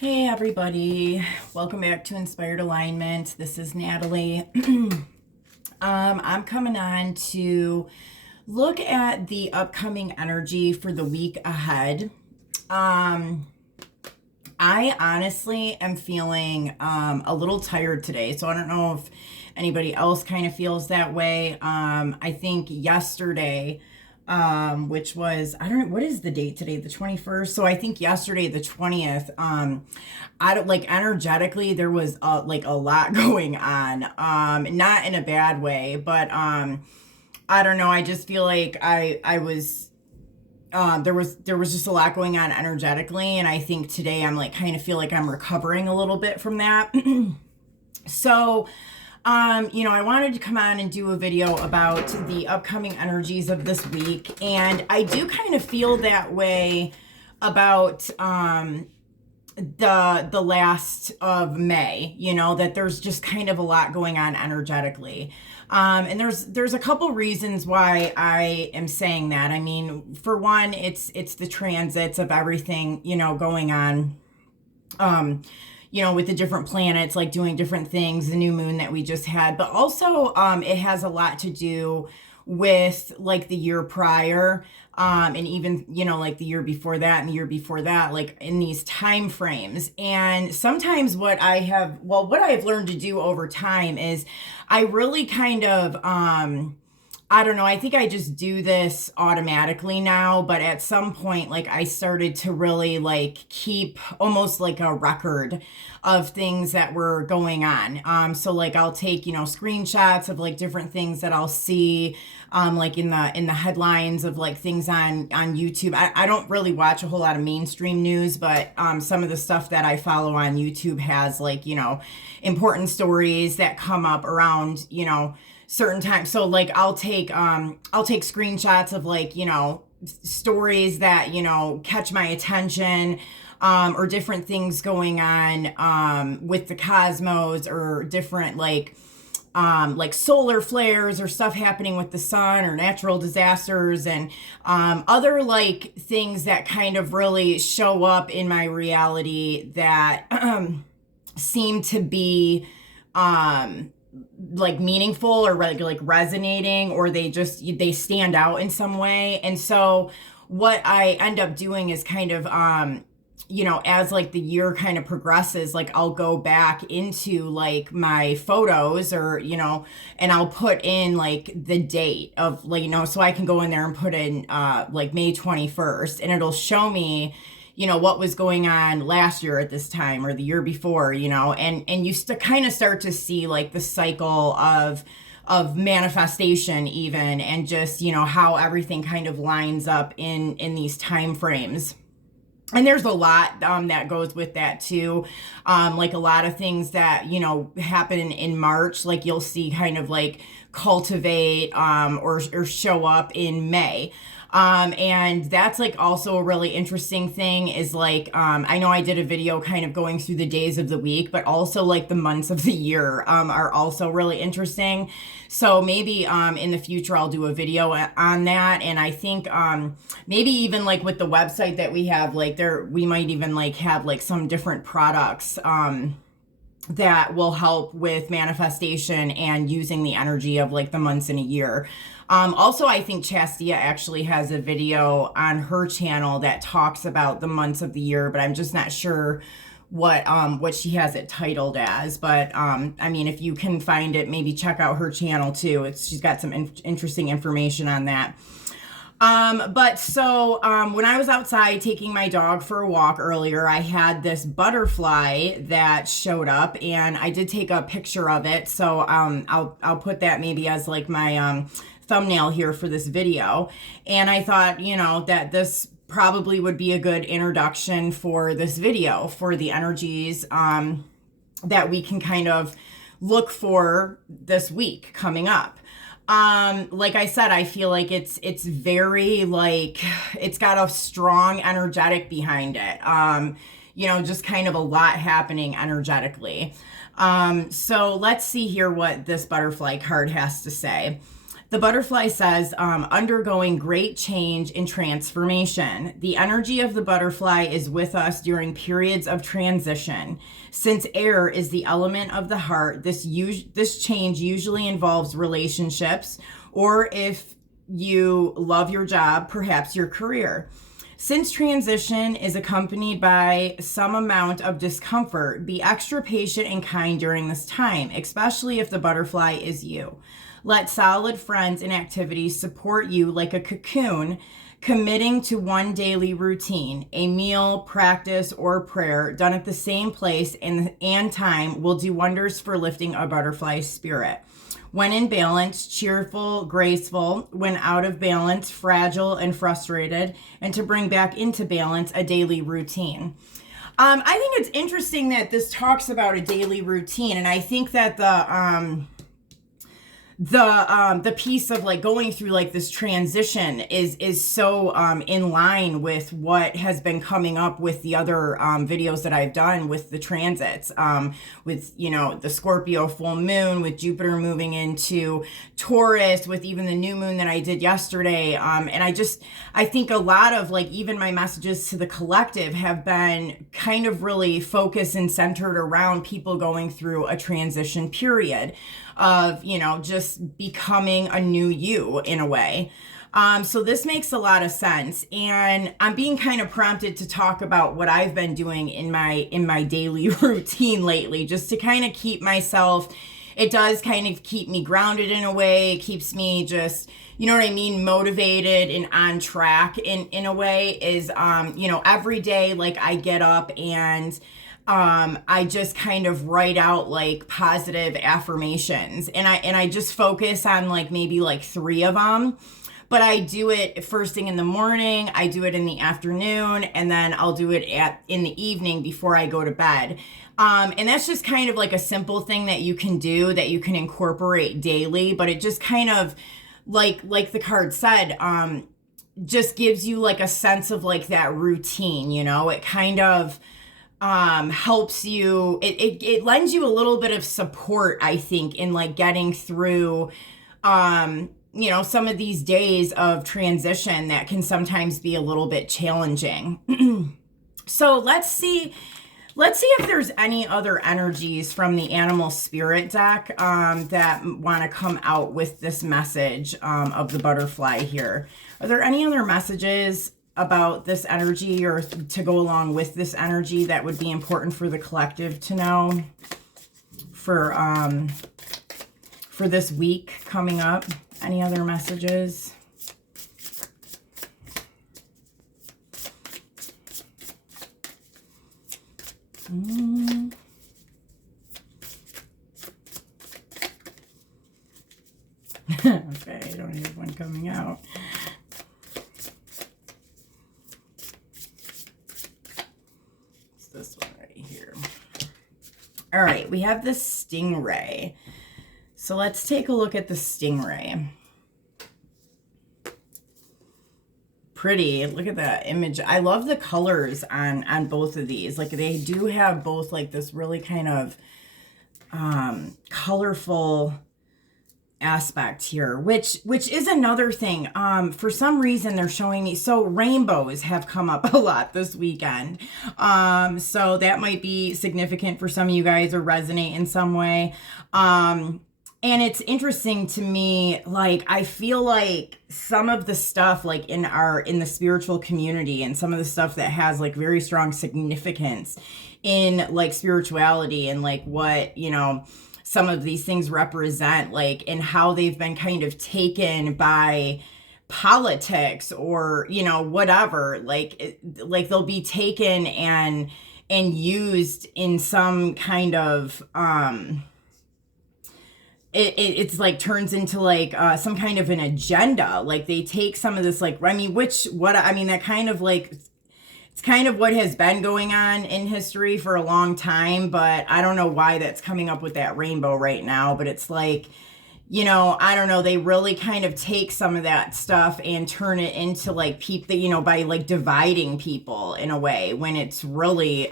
Hey everybody, welcome back to Inspired Alignment. This is Natalie. I'm coming on to look at the upcoming energy for the week ahead. I honestly am feeling a little tired today, so I don't know if anybody else kind of feels that way. I think yesterday, which was, I don't know, what is the date today? The 21st. So I think yesterday, the 20th, I don't like energetically, there was like a lot going on. Not in a bad way, but I don't know. I just feel like I was, there was just a lot going on energetically. And I think today I'm like, kind of feel like I'm recovering a little bit from that. So, I wanted to come on and do a video about the upcoming energies of this week. And I do kind of feel that way about, the last of May, that there's just kind of a lot going on energetically. And there's a couple reasons why I am saying that. I mean, for one, it's the transits of everything, going on. With the different planets, like doing different things, the new moon that we just had, but also it has a lot to do with like the year prior, and even, like the year before that and the year before that, like in these time frames. And sometimes what I've learned to do over time is I really kind of, I don't know. I think I just do this automatically now, but at some point, like I started to really like keep almost like a record of things that were going on. So like I'll take, screenshots of like different things that I'll see, like in the headlines of like things on YouTube. I don't really watch a whole lot of mainstream news, but some of the stuff that I follow on YouTube has like, important stories that come up around, certain times. So like I'll take screenshots of like, stories that, catch my attention, or different things going on, with the cosmos, or different like solar flares or stuff happening with the sun, or natural disasters, and other like things that kind of really show up in my reality that seem to be like meaningful, or like resonating, or they stand out in some way. And so what I end up doing is kind of as like the year kind of progresses, like I'll go back into like my photos, or and I'll put in like the date of like, so I can go in there and put in like May 21st, and it'll show me what was going on last year at this time, or the year before, and you kind of start to see like the cycle of manifestation even, and just, how everything kind of lines up in these time frames. And there's a lot that goes with that too. Like a lot of things that, happen in March, like you'll see kind of like cultivate, or show up in May. And that's like also a really interesting thing is like, I know I did a video kind of going through the days of the week, but also like the months of the year, are also really interesting. So maybe, in the future, I'll do a video on that. And I think, maybe even like with the website that we have, like we might even like have like some different products, that will help with manifestation and using the energy of like the months in a year. Also, I think Chastia actually has a video on her channel that talks about the months of the year, but I'm just not sure what she has it titled as. But I mean, if you can find it, maybe check out her channel too. She's got some interesting information on that. But so, when I was outside taking my dog for a walk earlier, I had this butterfly that showed up, and I did take a picture of it. So, I'll put that maybe as like my, thumbnail here for this video. And I thought, that this probably would be a good introduction for this video, for the energies, that we can kind of look for this week coming up. Like I said, I feel like it's very like, it's got a strong energetic behind it. Just kind of a lot happening energetically. So let's see here what this butterfly card has to say. The butterfly says, undergoing great change and transformation. The energy of the butterfly is with us during periods of transition. Since air is the element of the heart, this change usually involves relationships, or if you love your job, perhaps your career. Since transition is accompanied by some amount of discomfort, be extra patient and kind during this time, especially if the butterfly is you. Let solid friends and activities support you like a cocoon, committing to one daily routine. A meal, practice, or prayer done at the same place and time will do wonders for lifting a butterfly's spirit. When in balance, cheerful, graceful. When out of balance, fragile and frustrated. And to bring back into balance, a daily routine. I think it's interesting that this talks about a daily routine, and I think that the piece of like going through like this transition is so in line with what has been coming up with the other videos that I've done with the transits, with, you know, the Scorpio full moon, with Jupiter moving into Taurus, with even the new moon that I did yesterday. And I think a lot of like even my messages to the collective have been kind of really focused and centered around people going through a transition period of, you know, just becoming a new you in a way. So this makes a lot of sense. And I'm being kind of prompted to talk about what I've been doing in my daily routine lately, just to kind of keep myself, it does kind of keep me grounded in a way. It keeps me just, you know what I mean, motivated and on track in a way is, you know, every day, like I get up and I just kind of write out like positive affirmations, and I just focus on like maybe like 3 of them, but I do it first thing in the morning, I do it in the afternoon, and then I'll do it in the evening before I go to bed. And that's just kind of like a simple thing that you can do, that you can incorporate daily, but it just kind of like the card said, just gives you like a sense of like that routine, you know. It kind of helps you, it lends you a little bit of support, I think, in like getting through, you know, some of these days of transition that can sometimes be a little bit challenging. So let's see if there's any other energies from the Animal Spirit deck that want to come out with this message of the butterfly here. Are there any other messages about this energy or to go along with this energy that would be important for the collective to know for this week coming up? Any other messages? Okay, I don't have one coming out. It's this one right here. All right, we have the stingray. So let's take a look at the stingray. Pretty. Look at that image. I love the colors on both of these. Like they do have both like this really kind of colorful aspect here, which is another thing. For some reason they're showing me, so rainbows have come up a lot this weekend. So that might be significant for some of you guys or resonate in some way. And it's interesting to me, like, I feel like some of the stuff, like, in the spiritual community and some of the stuff that has, like, very strong significance in, like, spirituality and, like, what, you know, some of these things represent, like, and how they've been kind of taken by politics or, you know, whatever, like they'll be taken and used in some kind of, it's like turns into like some kind of an agenda. Like they take some of this, like, I mean, that kind of like, it's kind of what has been going on in history for a long time, but I don't know why that's coming up with that rainbow right now. But it's like, you know, I don't know, they really kind of take some of that stuff and turn it into like people, you know, by like dividing people in a way, when it's really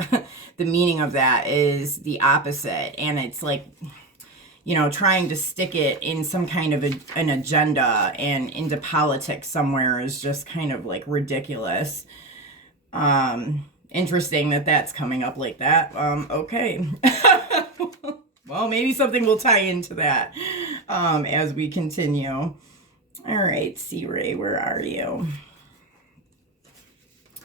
the meaning of that is the opposite. And it's like, you know, trying to stick it in some kind of an agenda and into politics somewhere is just kind of like ridiculous. Interesting that that's coming up like that. Okay. Well, maybe something will tie into that as we continue. All right, Sea Ray, where are you?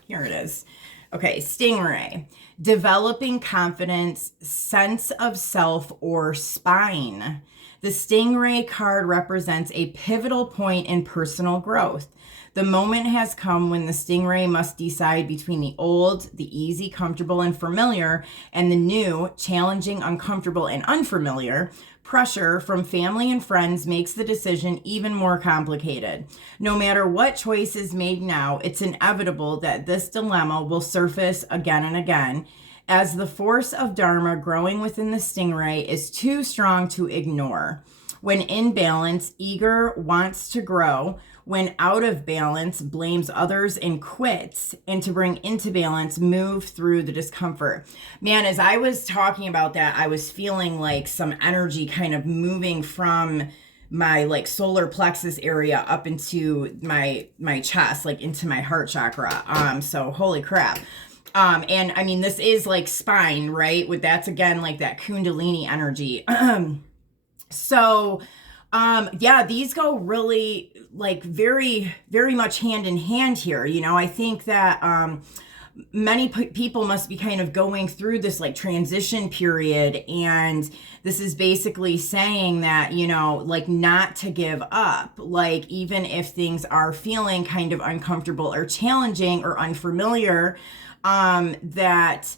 Here it is. Okay, Stingray. Developing confidence, sense of self, or spine. The Stingray card represents a pivotal point in personal growth. The moment has come when the Stingray must decide between the old, the easy, comfortable, and familiar, and the new, challenging, uncomfortable, and unfamiliar. Pressure from family and friends makes the decision even more complicated. No matter what choice is made now, it's inevitable that this dilemma will surface again and again, as the force of Dharma growing within the Stingray is too strong to ignore. When in balance, eager, wants to grow. When out of balance, blames others and quits. And to bring into balance, move through the discomfort. Man, as I was talking about that, I was feeling like some energy kind of moving from my like solar plexus area up into my chest, like into my heart chakra. So holy crap. And I mean, this is like spine, right? That's again like that Kundalini energy. So, yeah, these go really like very, very much hand in hand here. You know, I think that, many people must be kind of going through this like transition period. And this is basically saying that, you know, like not to give up, like even if things are feeling kind of uncomfortable or challenging or unfamiliar, that,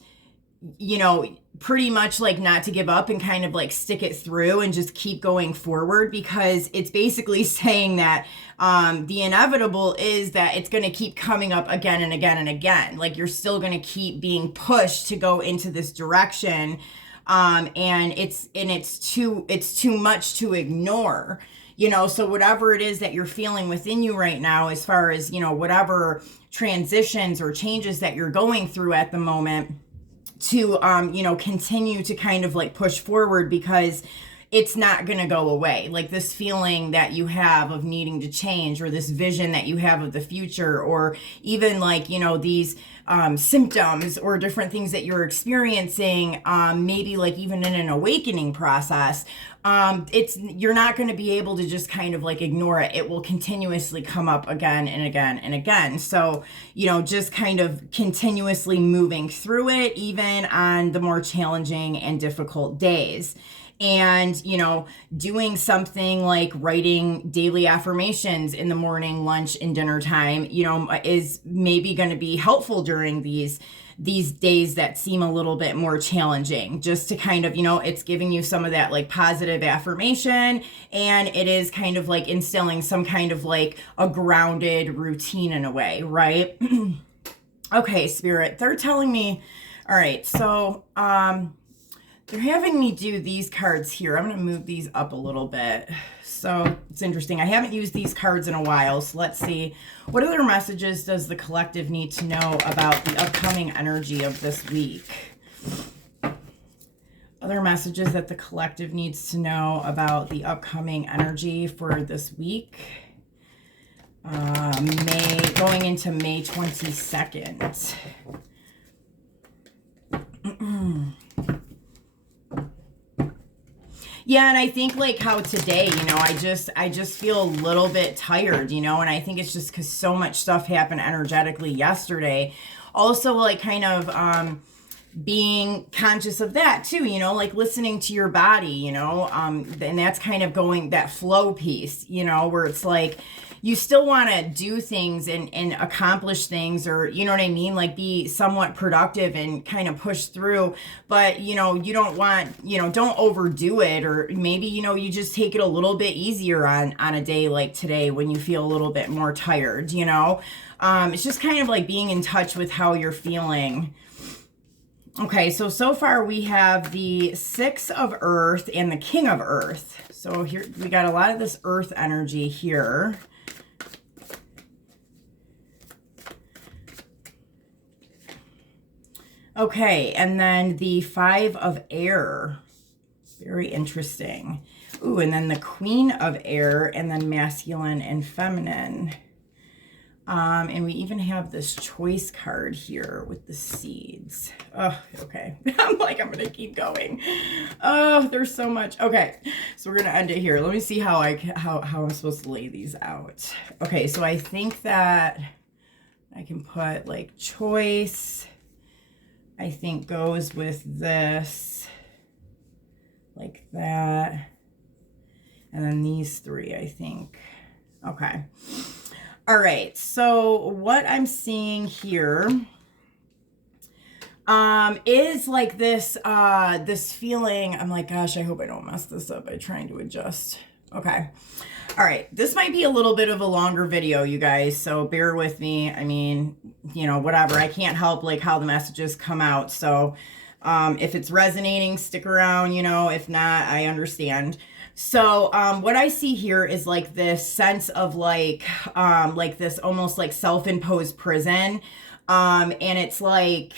you know, pretty much like not to give up and kind of like stick it through and just keep going forward, because it's basically saying that the inevitable is that it's going to keep coming up again and again and again. Like you're still going to keep being pushed to go into this direction, and it's too much to ignore. You know, so whatever it is that you're feeling within you right now, as far as, you know, whatever transitions or changes that you're going through at the moment, to you know, continue to kind of like push forward, because it's not going to go away. Like this feeling that you have of needing to change, or this vision that you have of the future, or even like, you know, these symptoms or different things that you're experiencing, maybe like even in an awakening process, you're not going to be able to just kind of like ignore it. It will continuously come up again and again and again. So, you know, just kind of continuously moving through it, even on the more challenging and difficult days. And, you know, doing something like writing daily affirmations in the morning, lunch, and dinner time, you know, is maybe going to be helpful during these days that seem a little bit more challenging, just to kind of, you know, it's giving you some of that like positive affirmation, and it is kind of like instilling some kind of like a grounded routine in a way, right? Okay, Spirit, they're telling me, all right, so, they're having me do these cards here. I'm going to move these up a little bit. So it's interesting. I haven't used these cards in a while. So let's see. What other messages does the collective need to know about the upcoming energy of this week? Other messages that the collective needs to know about the upcoming energy for this week. Going into May 22nd. Yeah, and I think like how today, you know, I just feel a little bit tired, you know, and I think it's just because so much stuff happened energetically yesterday. Also, like kind of being conscious of that too, you know, like listening to your body, you know, and that's kind of going that flow piece, you know, where it's like you still want to do things and accomplish things, or, you know what I mean? Like be somewhat productive and kind of push through, but, you know, you don't want, you know, don't overdo it. Or maybe, you know, you just take it a little bit easier on a day like today when you feel a little bit more tired, you know? It's just kind of like being in touch with how you're feeling. Okay, so far we have the Six of Earth and the King of Earth. So here we got a lot of this earth energy here. Okay, and then the Five of Air. Very interesting. Ooh, and then the Queen of Air, and then masculine and feminine. And we even have this choice card here with the seeds. Oh, okay. I'm going to keep going. Oh, there's so much. Okay, so we're going to end it here. Let me see how I'm supposed to lay these out. Okay, so I think that I can put like choice, I think goes with this, like that. And then these three, I think. Okay. All right, so what I'm seeing here is like this this feeling. I'm like, gosh, I hope I don't mess this up by trying to adjust. Okay. All right, this might be a little bit of a longer video, you guys, so bear with me. I mean, you know, whatever. I can't help like how the messages come out. So if it's resonating, stick around, you know. If not, I understand. So what I see here is like this sense of like this almost like self-imposed prison. And it's like,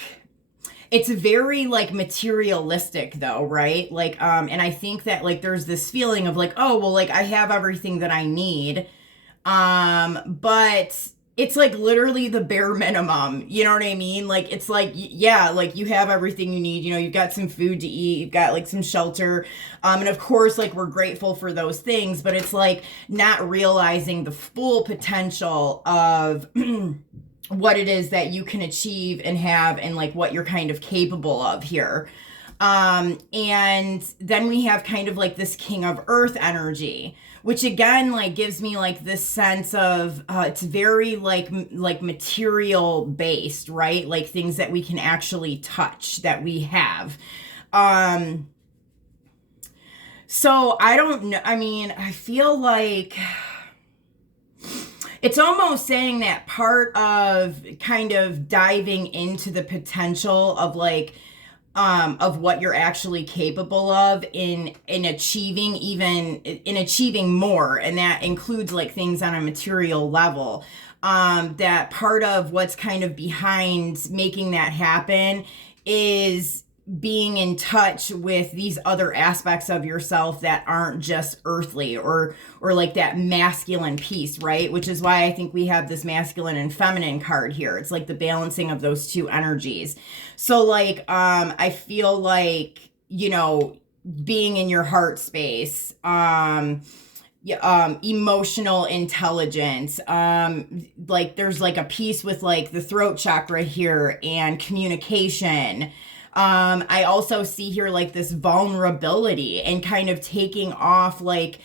it's very like materialistic though, right? Like, and I think that like there's this feeling of like, oh, well, like I have everything that I need. But it's like literally the bare minimum, you know what I mean? Like, it's like, yeah, like you have everything you need, you know, you've got some food to eat, you've got like some shelter. And of course, like we're grateful for those things, but it's like not realizing the full potential of what it is that you can achieve and have and like what you're kind of capable of here. And then we have kind of like this King of Earth energy, which again, like gives me like this sense of, it's very like material based, right? Like things that we can actually touch that we have. So I don't know. I mean, I feel like it's almost saying that part of kind of diving into the potential of like, of what you're actually capable of in achieving, even in achieving more. And that includes like things on a material level. That part of what's kind of behind making that happen is being in touch with these other aspects of yourself that aren't just earthly or like that masculine piece, right? Which is why I think we have this masculine and feminine card here. It's like the balancing of those two energies. So like, I feel like, you know, being in your heart space, emotional intelligence, like there's like a piece with like the throat chakra here and communication. I also see here like this vulnerability and kind of taking off like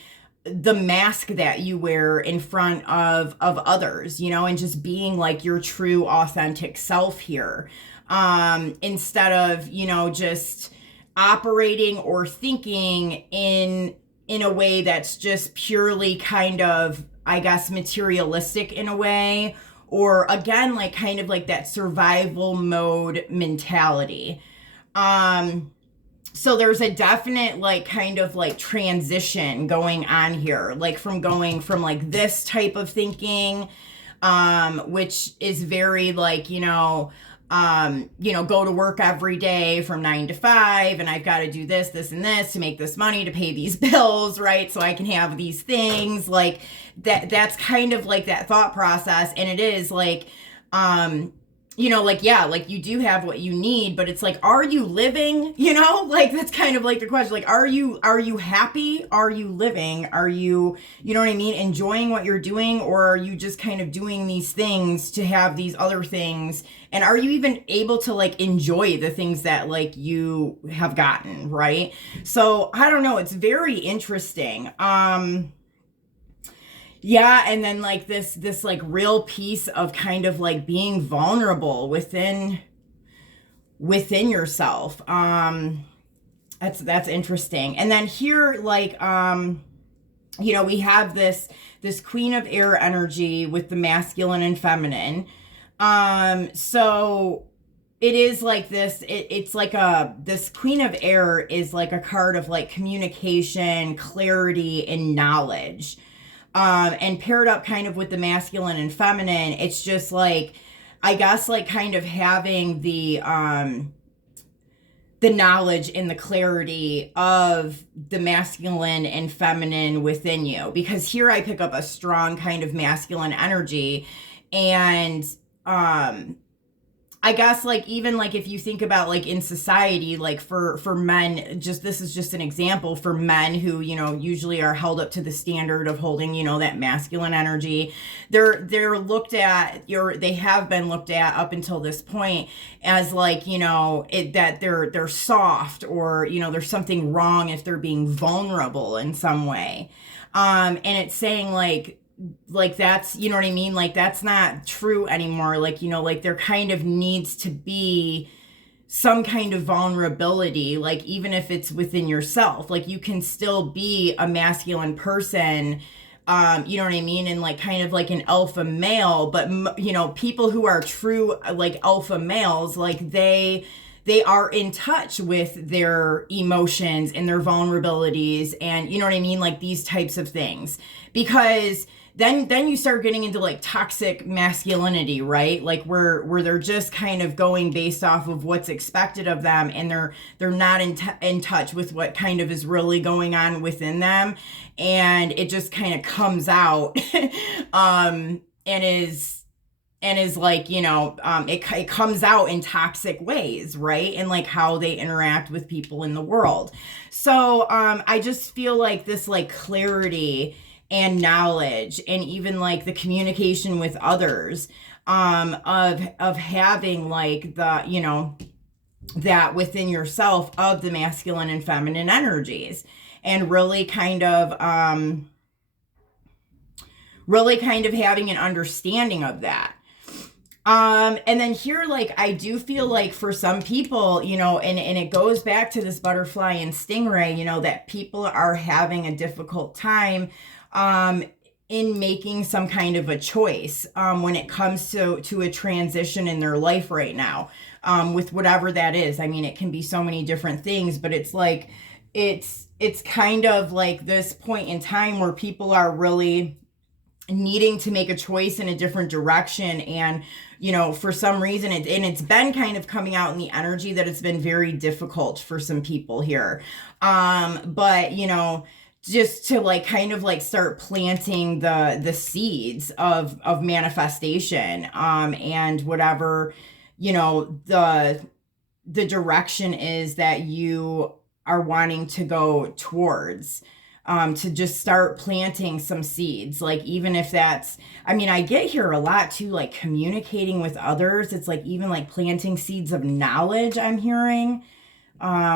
the mask that you wear in front of others, you know, and just being like your true authentic self here. Instead of, you know, just operating or thinking in a way that's just purely kind of, I guess, materialistic in a way, or again, like kind of like that survival mode mentality. So there's a definite like kind of like transition going on here, like from going from like this type of thinking, which is very like, you know, go to work every day from 9 to 5 and I've got to do this, this, and this to make this money to pay these bills, right? So I can have these things like that's kind of like that thought process. And it is like, you know, like, yeah, like you do have what you need, but it's like, are you living, you know, like that's kind of like the question, like, are you happy? Are you living? Are you, you know what I mean? Enjoying what you're doing? Or are you just kind of doing these things to have these other things? And are you even able to like enjoy the things that like you have gotten, right? So I don't know. It's very interesting. Yeah, and then like this like real piece of kind of like being vulnerable within yourself. That's interesting. And then here like you know, we have this Queen of Air energy with the masculine and feminine. So it is like this, it's like this Queen of Air is like a card of like communication, clarity, and knowledge. And paired up kind of with the masculine and feminine, it's just like, I guess like kind of having the the knowledge and the clarity of the masculine and feminine within you. Because here I pick up a strong kind of masculine energy. And I guess like even like if you think about like in society, like for men, just this is just an example for men who, you know, usually are held up to the standard of holding, you know, that masculine energy. They're looked at, they have been looked at up until this point as like, you know, that they're soft, or, you know, there's something wrong if they're being vulnerable in some way. And it's saying like that's, you know what I mean? Like that's not true anymore. Like, you know, like there kind of needs to be some kind of vulnerability, like even if it's within yourself, like you can still be a masculine person, you know what I mean? And like kind of like an alpha male, but you know, people who are true, like alpha males, like they are in touch with their emotions and their vulnerabilities, and you know what I mean? Like these types of things, because then you start getting into like toxic masculinity, right? Like where they're just kind of going based off of what's expected of them, and they're not in touch with what kind of is really going on within them, and it just kind of comes out and is like, you know, it comes out in toxic ways, right? And like how they interact with people in the world. So I just feel like this like clarity and knowledge, and even like the communication with others, of having like the, you know, that within yourself of the masculine and feminine energies, and really kind of having an understanding of that. And then here, like, I do feel like for some people, you know, and it goes back to this butterfly and stingray, you know, that people are having a difficult time in making some kind of a choice when it comes to a transition in their life right now, with whatever that is. I mean, it can be so many different things, but it's like it's kind of like this point in time where people are really needing to make a choice in a different direction. And you know, for some reason it's been kind of coming out in the energy that it's been very difficult for some people here, but you know, just to like kind of like start planting the seeds of manifestation, and whatever, you know, the direction is that you are wanting to go towards, to just start planting some seeds. Like even if that's, I mean, I get here a lot too, like communicating with others. It's like even like planting seeds of knowledge I'm hearing,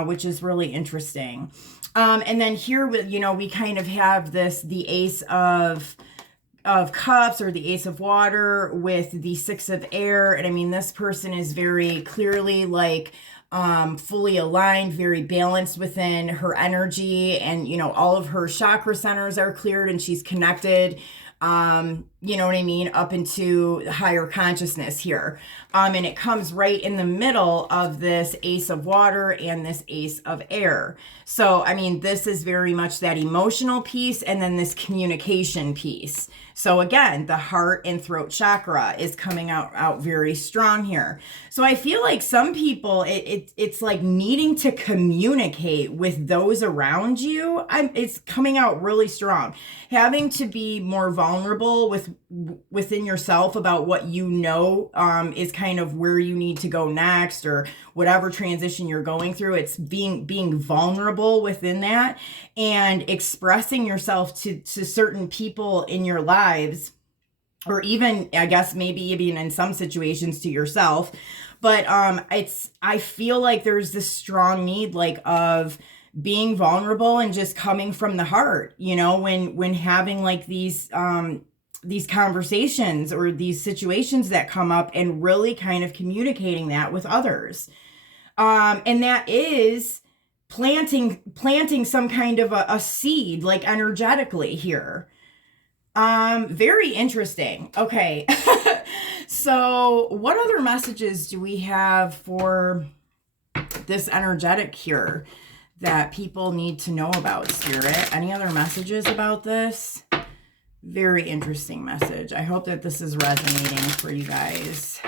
which is really interesting. And then here, you know, we kind of have the Ace of Cups, or the Ace of Water, with the Six of Air. And I mean, this person is very clearly like fully aligned, very balanced within her energy, and you know, all of her chakra centers are cleared, and she's connected, you know what I mean, up into higher consciousness here. And it comes right in the middle of this Ace of Water and this Ace of Air. So, I mean, this is very much that emotional piece, and then this communication piece. So again, the heart and throat chakra is coming out very strong here. So I feel like some people, it's like needing to communicate with those around you. It's coming out really strong. Having to be more vulnerable within yourself about what you know, is kind of where you need to go next, or whatever transition you're going through. It's being vulnerable within that, and expressing yourself to certain people in your lives, or even, I guess, maybe even in some situations to yourself. But I feel like there's this strong need, like, of being vulnerable and just coming from the heart, you know, when having like these conversations or these situations that come up, and really kind of communicating that with others. And that is planting some kind of a seed, like energetically here. Very interesting. Okay. So what other messages do we have for this energetic here that people need to know about, Spirit? Any other messages about this? Very interesting message. I hope that this is resonating for you guys.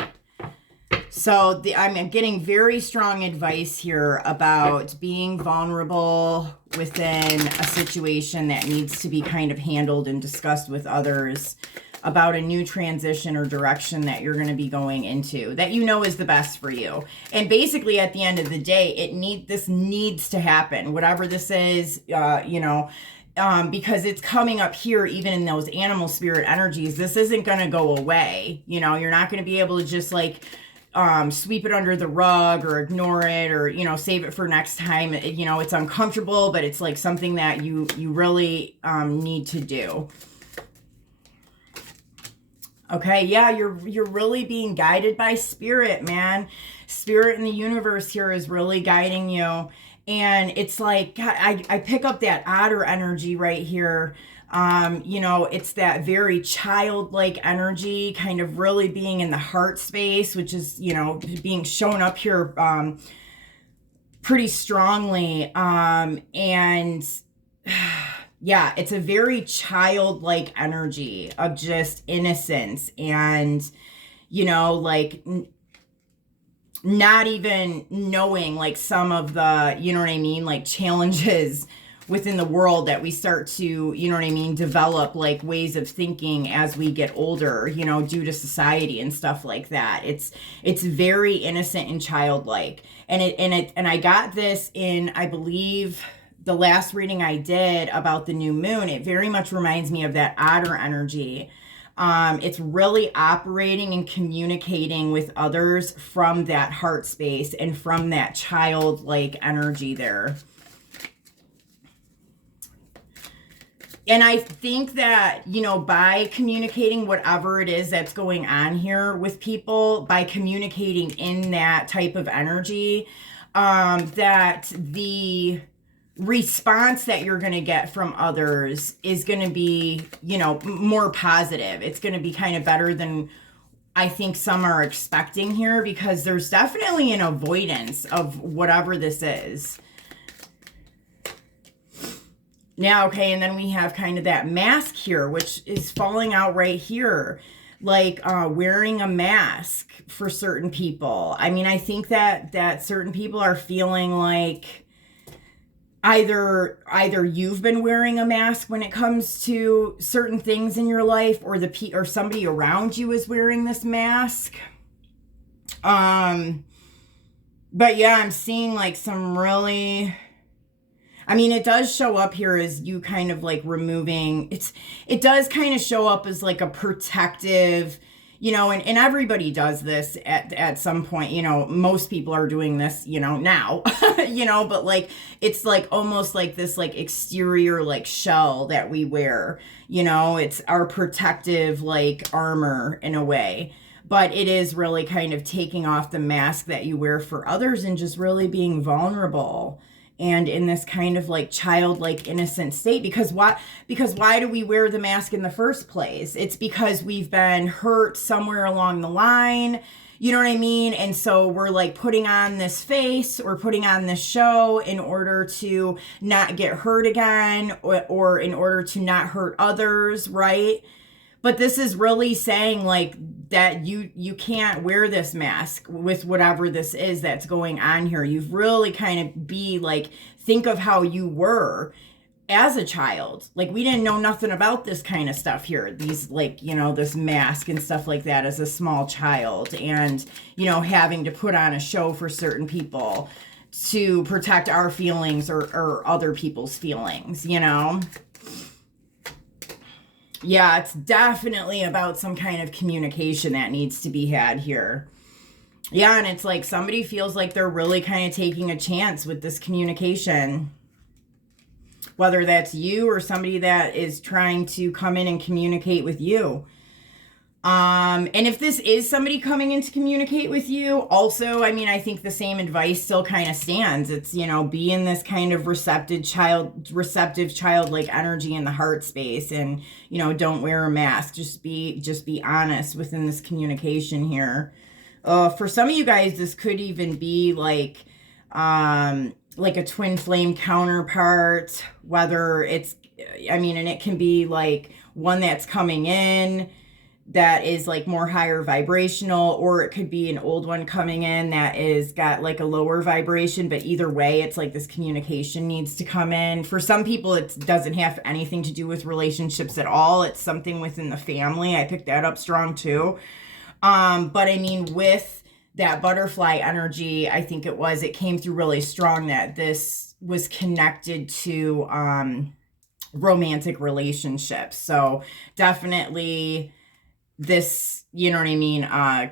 So I'm getting very strong advice here about being vulnerable within a situation that needs to be kind of handled and discussed with others, about a new transition or direction that you're going to be going into that you know is the best for you. And basically at the end of the day, this needs to happen, whatever this is, because it's coming up here, even in those animal spirit energies. This isn't going to go away. You're not going to be able to just like sweep it under the rug or ignore it, or save it for next time. It's uncomfortable, but it's like something that you really need to do. Okay, yeah, you're really being guided by spirit, man. Spirit in the universe here is really guiding you. And it's like, God, I pick up that otter energy right here. It's that very childlike energy, kind of really being in the heart space, which is, being shown up here pretty strongly. And yeah, it's a very childlike energy of just innocence and, like not even knowing like some of the, like challenges within the world that we start to, develop like ways of thinking as we get older, due to society and stuff like that. It's very innocent and childlike. And I got this in, I believe, the last reading I did about the new moon. It very much reminds me of that otter energy. It's really operating and communicating with others from that heart space and from that childlike energy there. And I think that, by communicating whatever it is that's going on here with people, by communicating in that type of energy, that the response that you're going to get from others is going to be, more positive. It's going to be kind of better than I think some are expecting here, because there's definitely an avoidance of whatever this is. Now, okay, and then we have kind of that mask here, which is falling out right here, like wearing a mask for certain people. I mean, I think that certain people are feeling like either you've been wearing a mask when it comes to certain things in your life, or or somebody around you is wearing this mask. But yeah, I'm seeing like some really, I mean, it does show up here as you kind of like removing, it does kind of show up as like a protective, and everybody does this at some point, most people are doing this, now, but like, it's like almost like this like exterior like shell that we wear, it's our protective like armor in a way. But it is really kind of taking off the mask that you wear for others and just really being vulnerable and in this kind of like childlike innocent state. Because why do we wear the mask in the first place? It's because we've been hurt somewhere along the line, you know what I mean? And so we're like putting on this face or putting on this show in order to not get hurt again, or in order to not hurt others, right? But this is really saying like that you can't wear this mask with whatever this is that's going on here. You've really kind of think of how you were as a child. Like, we didn't know nothing about this kind of stuff here. These like, this mask and stuff like that as a small child, and, having to put on a show for certain people to protect our feelings or other people's feelings, Yeah, it's definitely about some kind of communication that needs to be had here. Yeah, and it's like somebody feels like they're really kind of taking a chance with this communication. Whether that's you or somebody that is trying to come in and communicate with you. And if this is somebody coming in to communicate with you, also, I mean, I think the same advice still kind of stands. It's, be in this kind of receptive childlike energy in the heart space, and, don't wear a mask. Just be honest within this communication here. For some of you guys, this could even be like a twin flame counterpart, whether it's, and it can be like one that's coming in that is like more higher vibrational, or it could be an old one coming in that is got like a lower vibration. But either way, it's like this communication needs to come in. For some people, it doesn't have anything to do with relationships at all. It's something within the family. I picked that up strong too. But I mean, with that butterfly energy, I think it came through really strong that this was connected to romantic relationships. So definitely this, you know what I mean,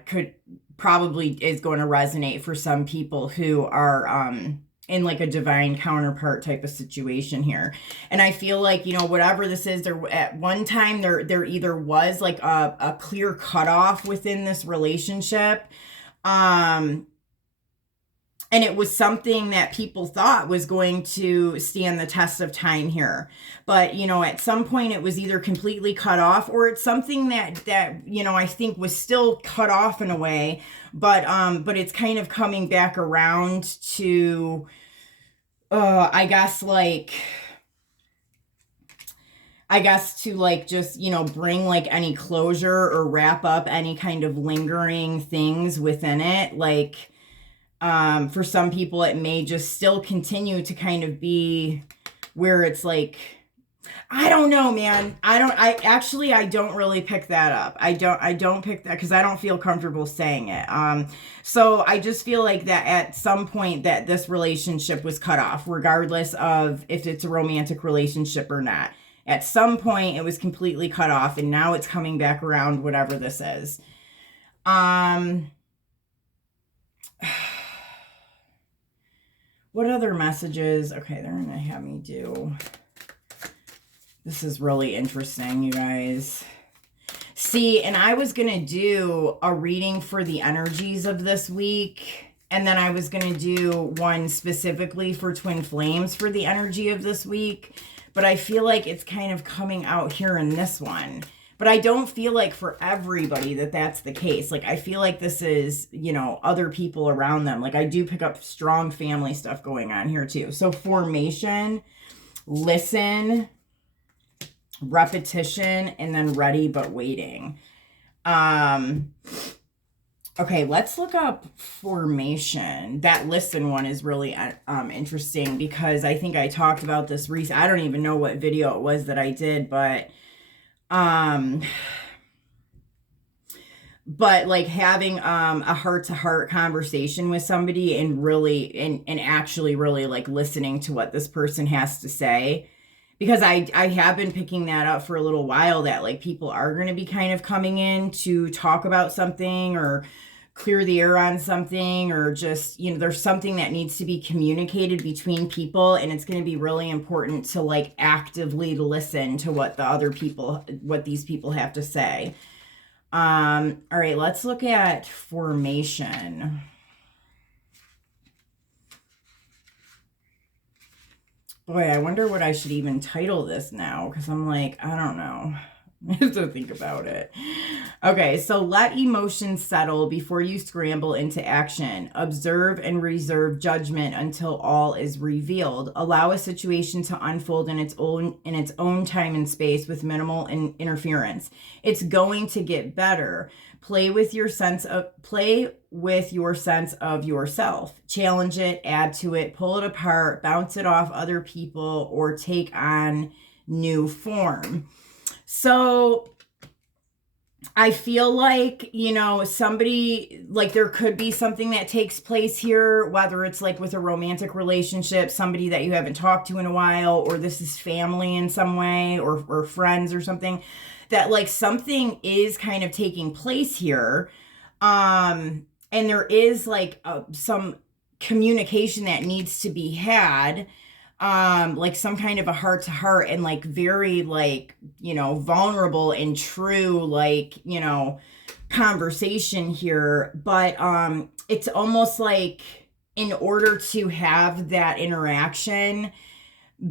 could probably is going to resonate for some people who are in like a divine counterpart type of situation here. And I feel like, you know, whatever this is, there at one time there either was like a clear cutoff within this relationship, and it was something that people thought was going to stand the test of time here. But, you know, at some point it was either completely cut off, or it's something that, you know, I think was still cut off in a way, but it's kind of coming back around to, I guess to like just, you know, bring like any closure or wrap up any kind of lingering things within it. Like, for some people, it may just still continue to kind of be where it's like, I don't know, man. I don't really pick that up. I don't pick that because I don't feel comfortable saying it. So I just feel like that at some point that this relationship was cut off, regardless of if it's a romantic relationship or not. At some point it was completely cut off, and now it's coming back around, whatever this is. What other messages? Okay, they're going to have me do... This is really interesting, you guys. See, and I was going to do a reading for the energies of this week, and then I was going to do one specifically for twin flames for the energy of this week, but I feel like it's kind of coming out here in this one. But I don't feel like for everybody that that's the case. Like, I feel like this is, you know, other people around them. Like, I do pick up strong family stuff going on here too. So formation, listen, repetition, and then ready but waiting. Okay, let's look up formation. That listen one is really interesting because I think I talked about this recently. I don't even know what video it was that I did, but like having a heart-to-heart conversation with somebody and really and actually really like listening to what this person has to say, because I have been picking that up for a little while, that like people are going to be kind of coming in to talk about something or clear the air on something, or just, you know, there's something that needs to be communicated between people, and it's going to be really important to like actively listen to what these people have to say. All right, let's look at formation. Boy, I wonder what I should even title this now, because I'm like, I don't know. I have to think about it. Okay, so let emotions settle before you scramble into action. Observe and reserve judgment until all is revealed. Allow a situation to unfold in its own time and space with minimal interference. It's going to get better. Play with your sense of yourself. Challenge it, add to it, pull it apart, bounce it off other people, or take on new form. So I feel like, you know, somebody, like there could be something that takes place here, whether it's like with a romantic relationship, somebody that you haven't talked to in a while, or this is family in some way, or friends or something, that like something is kind of taking place here. And there is like some communication that needs to be had. Like some kind of a heart to heart, and like very like, you know, vulnerable and true, like, you know, conversation here. But it's almost like in order to have that interaction,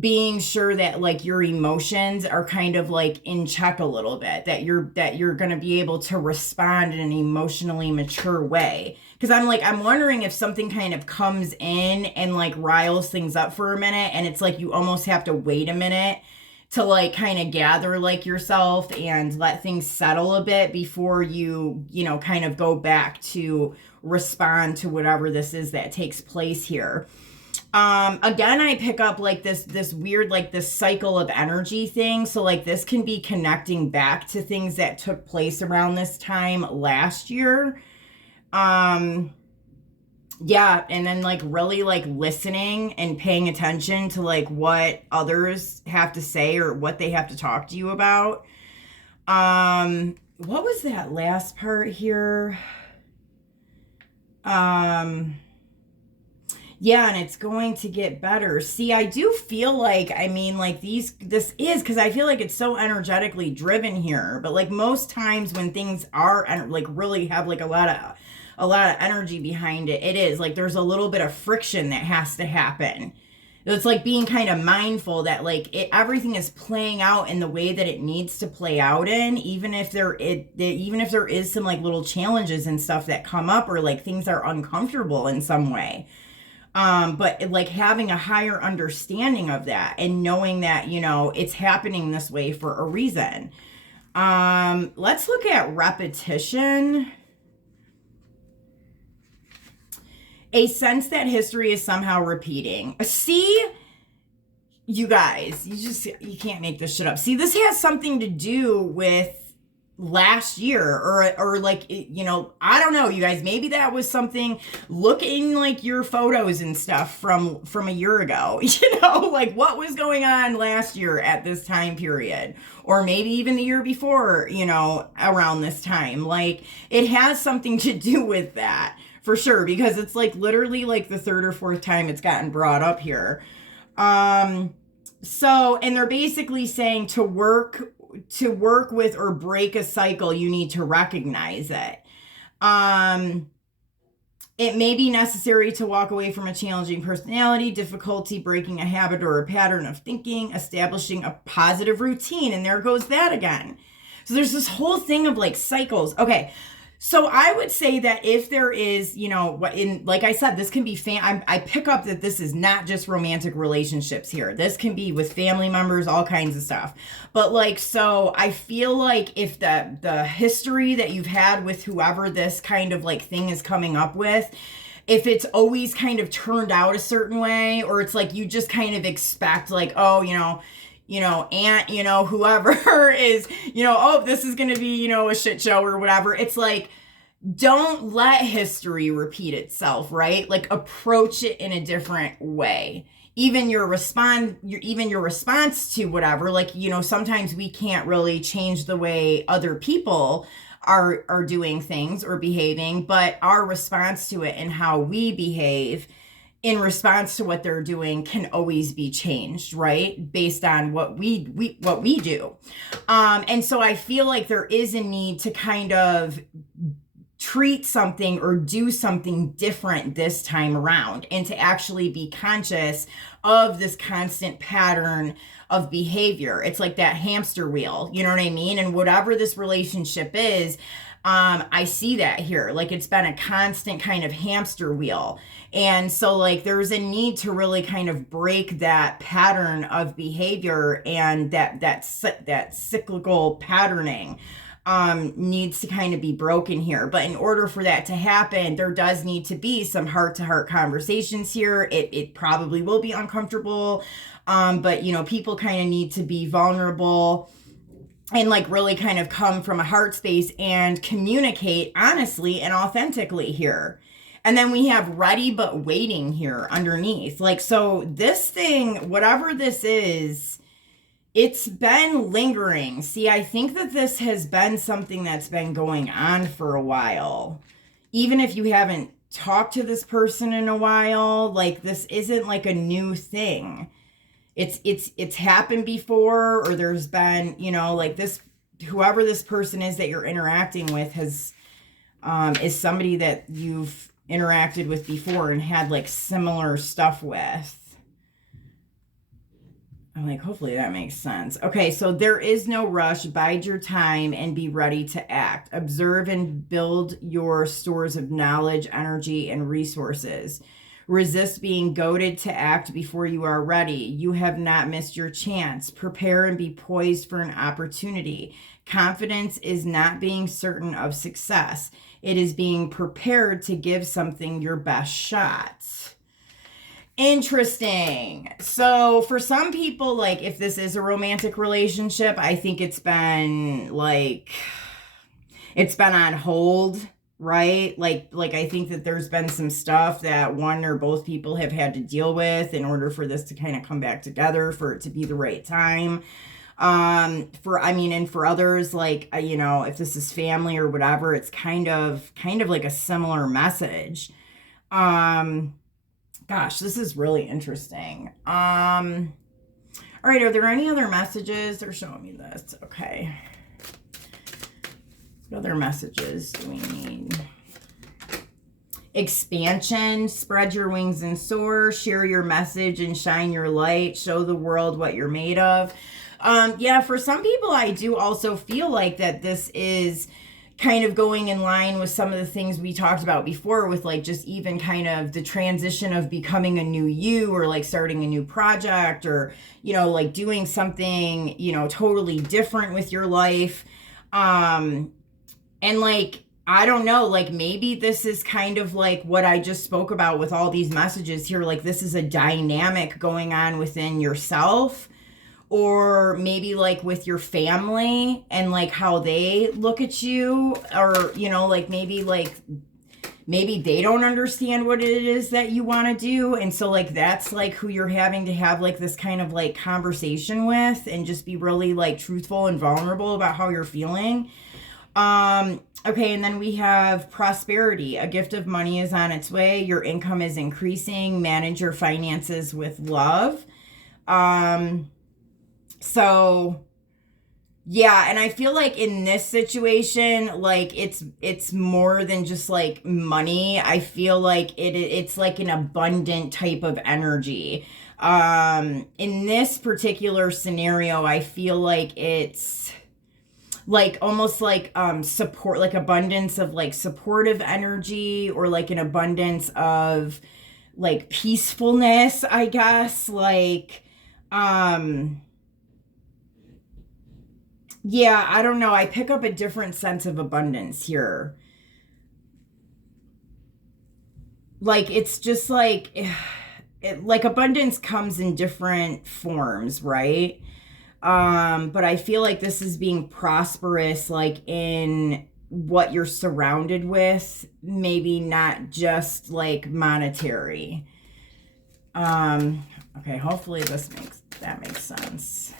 being sure that like your emotions are kind of like in check a little bit, that you're going to be able to respond in an emotionally mature way. Because I'm wondering if something kind of comes in and like riles things up for a minute, and it's like you almost have to wait a minute to like kind of gather like yourself and let things settle a bit before you know, kind of go back to respond to whatever this is that takes place here. Again, I pick up like this weird, like this cycle of energy thing. So like this can be connecting back to things that took place around this time last year. Yeah, and then like really like listening and paying attention to like what others have to say or what they have to talk to you about. What was that last part here? Yeah, and it's going to get better. See, I do feel like, I mean, like this is because I feel like it's so energetically driven here. But like most times when things are like really have like a lot of energy behind it, it is like there's a little bit of friction that has to happen. It's like being kind of mindful that like everything is playing out in the way that it needs to play out in, even if there is some like little challenges and stuff that come up or like things are uncomfortable in some way. But like having a higher understanding of that and knowing that, you know, it's happening this way for a reason. Let's look at repetition. A sense that history is somehow repeating. See, you guys, you can't make this shit up. See, this has something to do with last year or like, you know, I don't know, you guys, maybe that was something. Look in like your photos and stuff from a year ago, you know, like what was going on last year at this time period, or maybe even the year before, you know, around this time. Like it has something to do with that for sure, because it's like literally like the third or fourth time it's gotten brought up here. So, and they're basically saying to work with or break a cycle, you need to recognize it. It may be necessary to walk away from a challenging personality, difficulty breaking a habit or a pattern of thinking, establishing a positive routine. And there goes that again. So there's this whole thing of like cycles. Okay. So I would say that if there is, you know, like I said, this can be I pick up that this is not just romantic relationships here. This can be with family members, all kinds of stuff. But like, so I feel like if the history that you've had with whoever this kind of like thing is coming up with, if it's always kind of turned out a certain way, or it's like you just kind of expect like, oh, you know, aunt, you know, whoever is, you know, oh, this is going to be, you know, a shit show or whatever. It's like, don't let history repeat itself, right? Like approach it in a different way. Even your response to whatever, like, you know, sometimes we can't really change the way other people are doing things or behaving, but our response to it and how we behave in response to what they're doing can always be changed, right? Based on what we do. And so I feel like there is a need to kind of treat something or do something different this time around, and to actually be conscious of this constant pattern of behavior. It's like that hamster wheel, you know what I mean? And whatever this relationship is, I see that here. Like it's been a constant kind of hamster wheel. And so like there's a need to really kind of break that pattern of behavior, and that cyclical patterning needs to kind of be broken here. But in order for that to happen, there does need to be some heart-to-heart conversations here. It probably will be uncomfortable, but you know, people kind of need to be vulnerable and like really kind of come from a heart space and communicate honestly and authentically here. And then we have ready but waiting here underneath. Like, so this thing, whatever this is, it's been lingering. See, I think that this has been something that's been going on for a while. Even if you haven't talked to this person in a while, like this isn't like a new thing. It's happened before, or there's been, you know, like this, whoever this person is that you're interacting with has, is somebody that you've interacted with before and had like similar stuff with. I'm like, hopefully that makes sense. Okay, so there is no rush. Bide your time and be ready to act. Observe and build your stores of knowledge, energy, and resources. Resist being goaded to act before you are ready. You have not missed your chance. Prepare and be poised for an opportunity. Confidence is not being certain of success. It is being prepared to give something your best shot. Interesting. So for some people, like if this is a romantic relationship, I think it's been on hold, right? Like I think that there's been some stuff that one or both people have had to deal with in order for this to kind of come back together, for it to be the right time. And for others, like, if this is family or whatever, it's kind of like a similar message. Gosh, this is really interesting. All right, are there any other messages? They're showing me this. Okay. What other messages do we need? Expansion, spread your wings and soar, share your message and shine your light, show the world what you're made of. Yeah, for some people, I do also feel like that this is kind of going in line with some of the things we talked about before, with like just even kind of the transition of becoming a new you, or like starting a new project, or, like doing something, totally different with your life. And like, I don't know, like maybe this is kind of like what I just spoke about with all these messages here. Like this is a dynamic going on within yourself, or maybe like with your family and like how they look at you, or, like maybe they don't understand what it is that you want to do. And so like, that's like who you're having to have like this kind of like conversation with, and just be really like truthful and vulnerable about how you're feeling. Okay, and then we have prosperity. A gift of money is on its way. Your income is increasing. Manage your finances with love. So yeah, and I feel like in this situation, like it's more than just like money. I feel like it's like an abundant type of energy. In this particular scenario, I feel like it's like almost like support, like abundance of like supportive energy, or like an abundance of like peacefulness, I guess. Like yeah, I don't know. I pick up a different sense of abundance here. Like, it's just like, like abundance comes in different forms, right? But I feel like this is being prosperous, like in what you're surrounded with, maybe not just like monetary. Okay, hopefully that makes sense.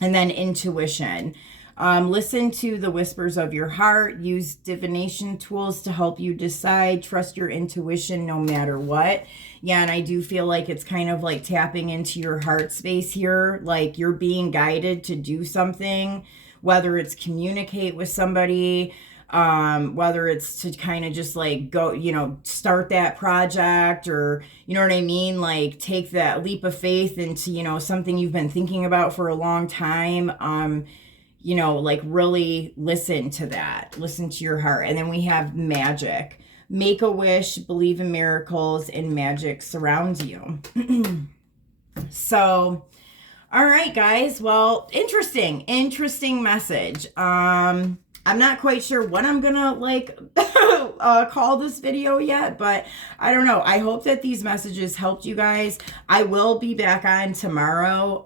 And then intuition. Listen to the whispers of your heart. Use divination tools to help you decide. Trust your intuition no matter what. Yeah, and I do feel like it's kind of like tapping into your heart space here. Like you're being guided to do something, whether it's communicate with somebody, whether it's to kind of just like go, start that project, or, you know what I mean? Like take that leap of faith into, something you've been thinking about for a long time. Like really listen to that, listen to your heart. And then we have magic. Make a wish, believe in miracles, and magic surrounds you. So, all right, guys. Well, interesting message. I'm not quite sure what I'm gonna like call this video yet, but I don't know. I hope that these messages helped you guys. I will be back on tomorrow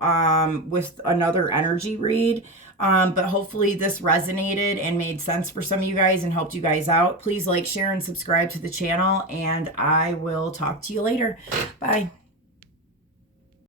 with another energy read. But hopefully this resonated and made sense for some of you guys and helped you guys out. Please like, share, and subscribe to the channel, and I will talk to you later. Bye.